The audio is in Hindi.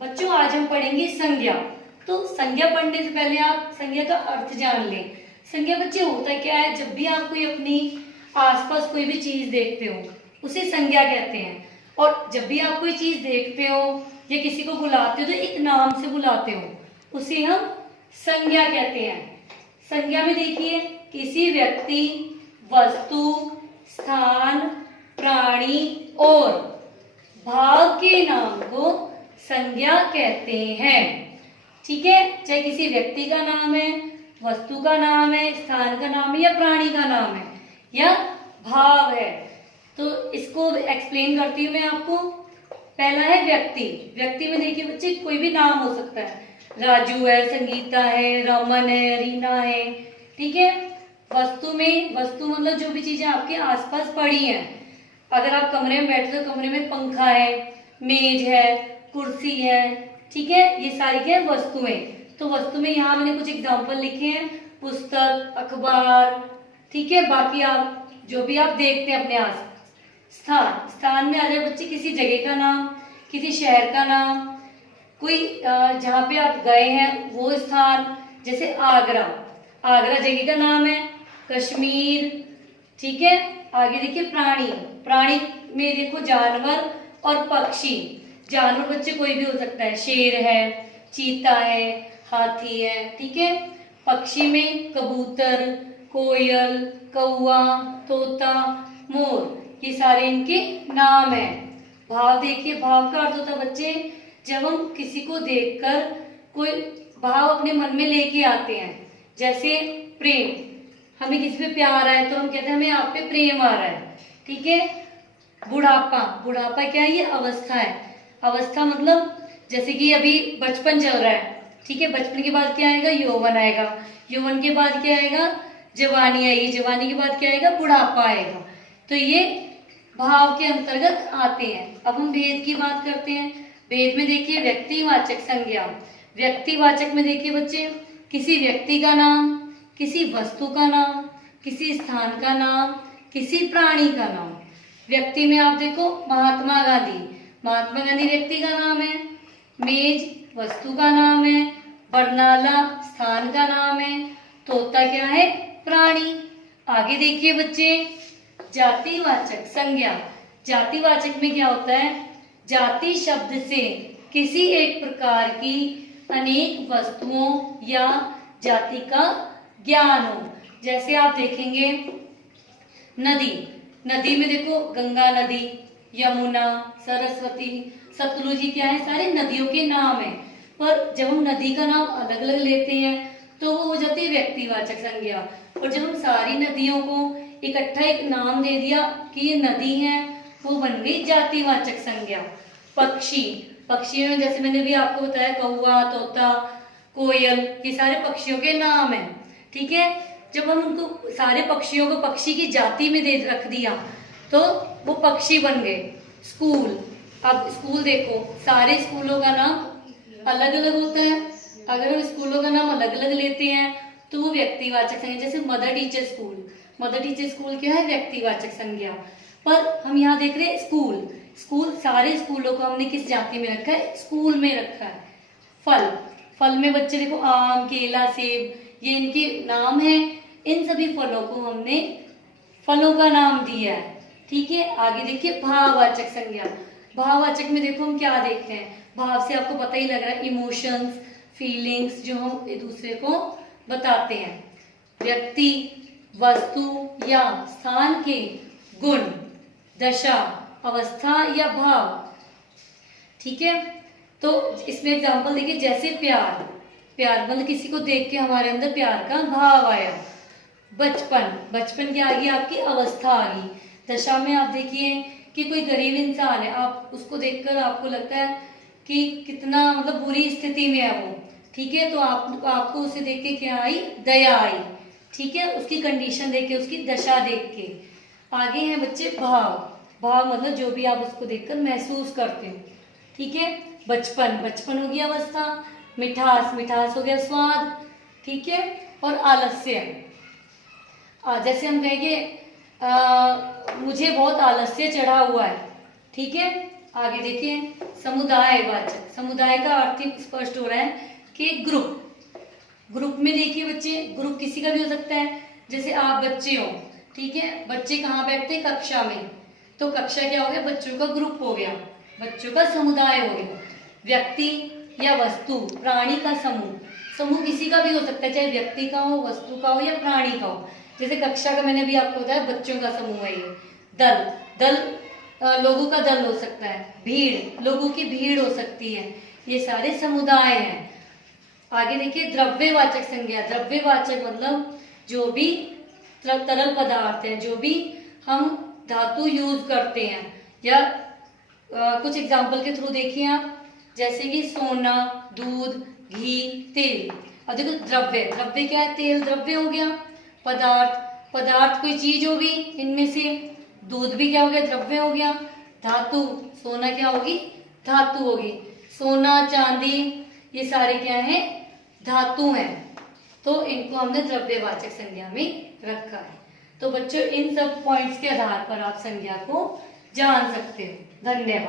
बच्चों आज हम पढ़ेंगे संज्ञा। तो संज्ञा पढ़ने से पहले आप संज्ञा का अर्थ जान लें। संज्ञा बच्चे होता क्या है, जब भी आप कोई अपनी आसपास कोई भी चीज देखते हो उसे संज्ञा कहते हैं। और जब भी आप कोई चीज देखते हो या किसी को बुलाते हो तो एक नाम से बुलाते हो, उसे हम संज्ञा कहते हैं। संज्ञा में देखिए, किसी व्यक्ति, वस्तु, स्थान, प्राणी और भाव के नाम को संज्ञा कहते हैं। ठीक है, चाहे किसी व्यक्ति का नाम है, वस्तु का नाम है, स्थान का नाम है या प्राणी का नाम है या भाव है। तो इसको एक्सप्लेन करती हूँ मैं आपको। पहला है व्यक्ति। व्यक्ति में देखिए बच्चे कोई भी नाम हो सकता है, राजू है, संगीता है, रमन है, रीना है। ठीक है, वस्तु में, वस्तु मतलब जो भी चीजें आपके आसपास पड़ी हैं। अगर आप कमरे में बैठे तो कमरे में पंखा है, मेज है, कुर्सी है। ठीक है, ये सारी क्या है, वस्तुएं। तो वस्तु में यहाँ मैंने कुछ एग्जांपल लिखे हैं, पुस्तक, अखबार। ठीक है, बाकी आप जो भी आप देखते हैं अपने आस। स्थान, स्थान में आ जाए बच्चे किसी जगह का नाम, किसी शहर का नाम, कोई जहाँ पे आप गए हैं वो स्थान। जैसे आगरा, आगरा जगह का नाम है। कश्मीर। ठीक है, आगे देखिए प्राणी। प्राणी में देखो जानवर और पक्षी। जानवर बच्चे कोई भी हो सकता है, शेर है, चीता है, हाथी है। ठीक है, पक्षी में कबूतर, कोयल, कौवा, तोता, मोर, ये सारे इनके नाम हैं। भाव देखिए, भाव का अर्थ होता है बच्चे जब हम किसी को देखकर कोई भाव अपने मन में लेके आते हैं। जैसे प्रेम, हमें किसी पे प्यार आए तो हम कहते हैं हमें आप पे प्रेम आ रहा है। ठीक है, बुढ़ापा, बुढ़ापा क्या है, ये अवस्था है। अवस्था मतलब जैसे कि अभी बचपन चल रहा है। ठीक है, बचपन के बाद क्या आएगा, यौवन आएगा। यौवन के बाद क्या आएगा, जवानी आएगी। जवानी के बाद क्या आएगा, बुढ़ापा आएगा। तो ये भाव के अंतर्गत आते हैं। अब हम भेद की बात करते हैं। भेद में देखिए व्यक्तिवाचक संज्ञा। व्यक्तिवाचक में देखिए बच्चे किसी व्यक्ति का नाम, किसी वस्तु का नाम, किसी स्थान का नाम, किसी प्राणी का नाम। व्यक्ति में आप देखो महात्मा गांधी, महात्मा गांधी व्यक्ति का नाम है। मेज वस्तु का नाम है। बरनाला स्थान का नाम है। तोता क्या है, प्राणी। आगे देखिए बच्चे जातिवाचक संज्ञा। जातिवाचक में क्या होता है, जाति शब्द से किसी एक प्रकार की अनेक वस्तुओं या जाति का ज्ञान हो। जैसे आप देखेंगे नदी, नदी में देखो गंगा नदी, यमुना, सरस्वती, सतलुज, क्या है, सारे नदियों के नाम है। पर जब हम नदी का नाम अलग अलग लेते हैं तो वो हो जाती है व्यक्तिवाचक संज्ञा। और जब हम सारी नदियों को इकट्ठा एक नाम दे दिया कि ये नदी है, वो बन गई जातिवाचक संज्ञा। पक्षी, पक्षी में जैसे मैंने भी आपको बताया कौवा, तोता, कोयल, ये सारे पक्षियों के नाम हैं। ठीक है, जब हम उनको सारे पक्षियों को पक्षी की जाति में दे रख दिया तो वो पक्षी बन गए। स्कूल, अब स्कूल देखो सारे स्कूलों का नाम अलग अलग होता है। अगर हम स्कूलों का नाम अलग अलग लेते हैं तो वो व्यक्तिवाचक संज्ञा। जैसे mother teacher school, mother teacher school क्या है, व्यक्तिवाचक संज्ञा। पर हम यहाँ देख रहे हैं स्कूल, स्कूल सारे स्कूलों को हमने किस जाति में रखा है, स्कूल में रखा है। फल, फल में बच्चे देखो आम, केला, सेब, ये इनके नाम है। इन सभी फलों को हमने फलों का नाम दिया है। ठीक है, आगे देखिए भाववाचक संज्ञा। भाववाचक में देखो हम क्या देखते हैं, भाव से आपको पता ही लग रहा है, इमोशंस, फीलिंग्स जो हम एक दूसरे को बताते हैं। व्यक्ति, वस्तु या स्थान के गुण, दशा, अवस्था या भाव। ठीक है, तो इसमें एग्जांपल देखिए जैसे प्यार, प्यार मतलब किसी को देख के हमारे अंदर प्यार का भाव आया। बचपन, बचपन की आ गई आपकी अवस्था आ गई। दशा में आप देखिए कि कोई गरीब इंसान है, आप उसको देखकर आपको लगता है कि कितना मतलब बुरी स्थिति में है वो। ठीक है, तो आपको उसे देख के क्या आई, दया आई। ठीक है, उसकी कंडीशन देख के, उसकी दशा देख के। आगे है बच्चे भाव, भाव मतलब जो भी आप उसको देखकर महसूस करते हो। ठीक है, बचपन, बचपन हो गया अवस्था। मिठास, मिठास हो गया स्वाद। ठीक है, और आलस्य, जैसे हम कहेंगे मुझे बहुत आलस्य चढ़ा हुआ है। ठीक है, आगे देखिए समुदायवाचक। समुदाय का अर्थ ही स्पष्ट हो रहा है कि ग्रुप। ग्रुप में देखिए बच्चे, ग्रुप किसी का भी हो सकता है, जैसे आप बच्चे हो, ठीक है, बच्चे कहाँ बैठते हैं, कक्षा में, तो कक्षा क्या हो गया, बच्चों का ग्रुप हो गया, बच्चों का समुदाय हो गया। व्यक्ति या वस्तु, प्राणी का समूह। समूह किसी का भी हो सकता है, चाहे व्यक्ति का हो, वस्तु का हो या प्राणी का हो। जैसे कक्षा का मैंने भी आपको बताया, बच्चों का समूह है ये। दल, दल लोगों का दल हो सकता है। भीड़, लोगों की भीड़ हो सकती है। ये सारे समुदाय हैं। आगे देखिए द्रव्यवाचक संज्ञा। द्रव्यवाचक मतलब जो भी तरल पदार्थ है, जो भी हम धातु यूज करते हैं, या कुछ एग्जाम्पल के थ्रू देखिए आप, जैसे कि सोना, दूध, घी, तेल। अब देखो द्रव्य, द्रव्य क्या है, तेल द्रव्य हो गया। पदार्थ, पदार्थ कोई चीज होगी इनमें से, दूध भी क्या हो गया, द्रव्य हो गया। धातु, सोना क्या होगी, धातु होगी। सोना, चांदी, ये सारे क्या है, धातु हैं। तो इनको हमने द्रव्यवाचक संज्ञा में रखा है। तो बच्चों इन सब पॉइंट्स के आधार पर आप संज्ञा को जान सकते हो। धन्यवाद।